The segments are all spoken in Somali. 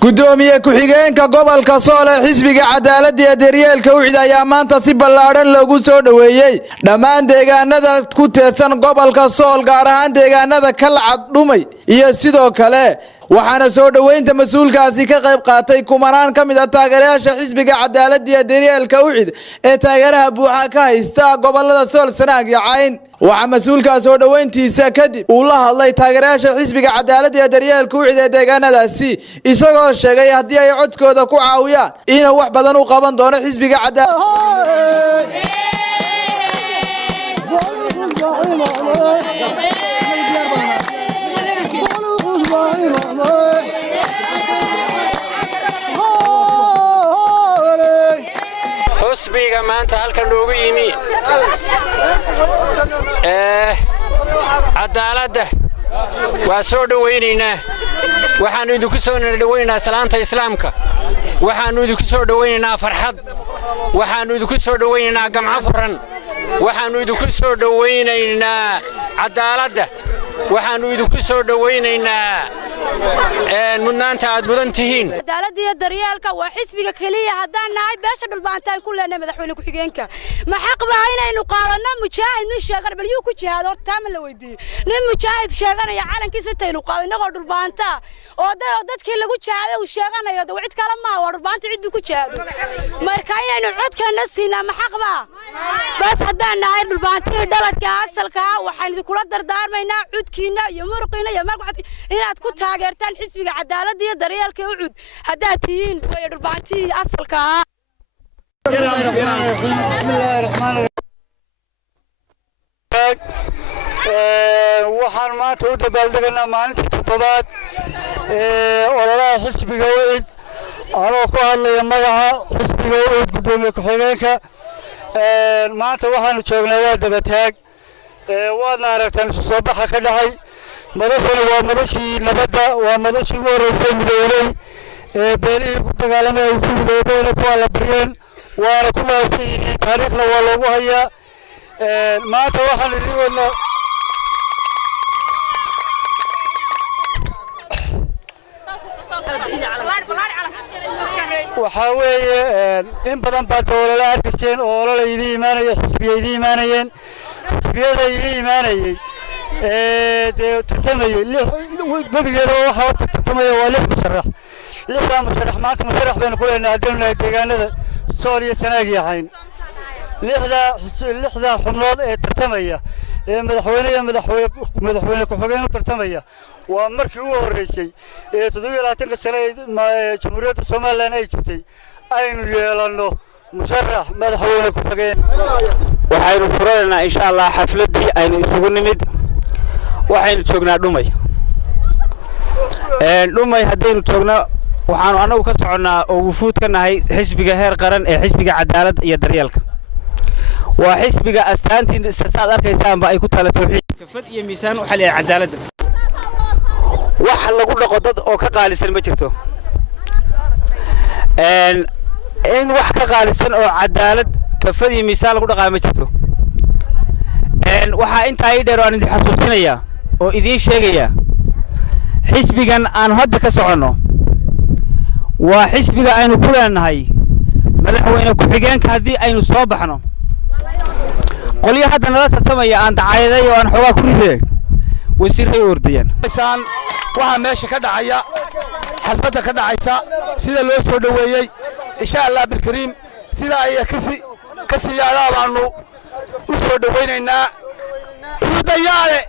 gudoomiye ku-xigeenka gobolka Sool ee xisbiga cadaaladda iyo daryeelka u ayaa maanta si ballaaran loogu soo dhaweeyay dhammaan deegaanada ku teedsan gobolka Sool gaar ahaan deegaanada Kalcad Dhumay iyo sidoo kale waxaana soo dhaweynta mas'uulkaasi ka qayb qaatay kumanaan ka mid ah taageerayaasha xisbiga cadaaladda iyo daryeelka u ee taageeraha buuxa ka haysta gobolada Sool Sanaag iyo Cayn waxa mas'uulkaas soo dhaweyntiisa kadib uu la hadlay taageerayaasha xisbiga cadaaladda iyo daryeelka u ee deegaanadaasi isagoo sheegay haddii ay codkooda ku caawiyaan inuu wax badan u qaban doono xisbiga cadaaladda xisbiga maanta halkan loogu yimi cadaaladda waa soo dhaweynaynaa waxaanu idinku soo dhaweynaynaa salaanta islaamka waxaanu idinku soo dhaweynaynaa farxad waxaanu idinku soo dhaweynaynaa gamco furan waxaanu idinku soo dhaweynaynaa cadaaladda waxaanu idinku soo dhaweynaynaa mudnaanta aad mudan tihiin cadaaladda iyo daryeelka waa xisbiga kaliya haddaan nahay beesha dhulbaantaan ku leenahay madaxweyne ku-xigeenka ma xaq baa inaynu qaadano mujaahid nin sheegan bal yuu ku jihaado taama la weydiiyey nin mujaahid sheeganaya calankiisa intaynu qaado inagoo dhulbaanta oo dadkii lagu jihaaday uu sheeganayo wicid kale maaha waa dhulbaanta cidduu ku jihaado marka inaynu codkana siinaa ma xaq baa bas haddaan nahay dhulbaantii dhaladka asalka waxaan idinkula dardaarmaynaa codkiina iyo muruqiina iyo magacadka inaad ku taageertaan xisbiga cadaaladda iyo daryeelka u cud haddaad tihiin way dhulbaantii asalka waxaan maanta u dabaaldegaynaa maalinta toddobaad ololaha xisbiga ucid anoo ku hadlaya magaca xisbiga ucid gudoomiye ku-xigeenka maanta waxaanu joognaa waa dabataag waadna aragtaan isu soo baxa ka dhacay madashani waa madashii nabadda waa madashii ugu horreysay midoobay beelihii ku dagaalamay ay ku midoobeen kuwaa la baryeen waana ku mahadsan yihiin taariikhna waa loogu hayaa maanta waxaan idin wadnaa waxaa weeye in badan baa dowlala arkaseen oo olala idin imaanaya xisbiya idin imaanayeen xisbiyada idin imaanayay dee tartamayay gebigeeda waxaa tartamaya waa 6 musharax 6 musharax maanta musharax baynu ku leenahay haddaynu nahay deegaanada Sool iyo Sanaag iyo Cayn 6 xubnood ee tartamaya madaxweyne iyo madaxweyne ku-xigeen u tartamaya waa markii ugu horreysay 27 sano ee jamhuuriyadda Soomaaliland ay jirtay aynu yeelano musharax madaxweyne ku-xigeen waxaynu furaynaa insha Allah xafladii aynu isugu nimid waxaynu joognaa Dhumay haddaynu joogno waxaanu anagu ka soconaa oo wufuud ka nahay xisbiga heer qaran ee xisbiga cadaaladda iyo daryeelka waa xisbiga astaantii saad arkaysaan ba ay ku tala tawxiid kafad iyo miisaan u xaliyay cadaaladda wax lagu dhaqo dad oo ka qaalisan ma jirto in wax ka qaalisan oo cadaalad kafad iyo miisaan lagu dhaqaa ma jirto waxa inta ay dheer aan idin xasuusinayaa oo idin sheegaya xisbigan aan hadda ka socono waa xisbiga aynu ku leenahay madaxweyne ku-xigeenka haddii aynu soo baxno qolyo hadda nala tartamaya aan dacaayaday oo aan xogaa ku ridee wasiiray ordayaan waxa meesha ka dhacaya xalfadda ka dhacaysa sida loo soo dhaweeyay insha Allah bil kariim sida ay ka siyaada baanu u soo dhaweynaynaa udayaale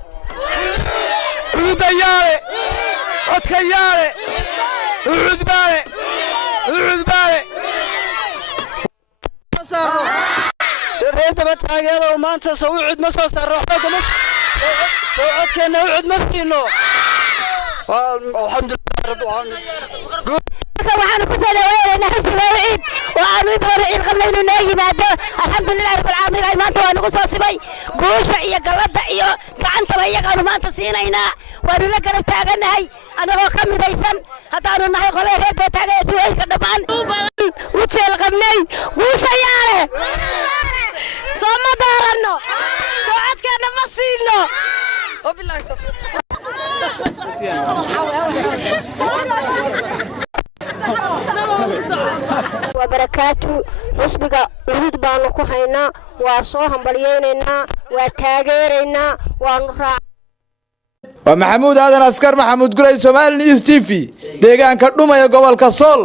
codkayaale ucudbaale reedaba taageero maanta soo ucud ma soo saaro xoogama soo codkeena ucud ma siino alxamdulillah rabbil aalamiin waxaan ku soo dhaweynaynaa xisbiga ucid waxaanu idin qabnaynu noo yimaado alxamdulillah rabbil aalamiin maanta waanu ku soo sibay guusha iyo galada iyo gacantaba iyagaanu maanta siinaynaa waanu la garab taaganahay anagoo ka midaysan haddaanu nahay qolay reer beetaaga ee tuwayka dhammaan u jeel qabnay guusha yaale soo ma daaranno soo codkeena ma siino wabillahi tawfiiq وبركاته حسبك عود بانو كهينا وصوهم بلييننا وتاجرنا ونرا ومحمود هذا أسكر محمود قري سومال نيوز تي في ديجان كدوما يا قبل كسول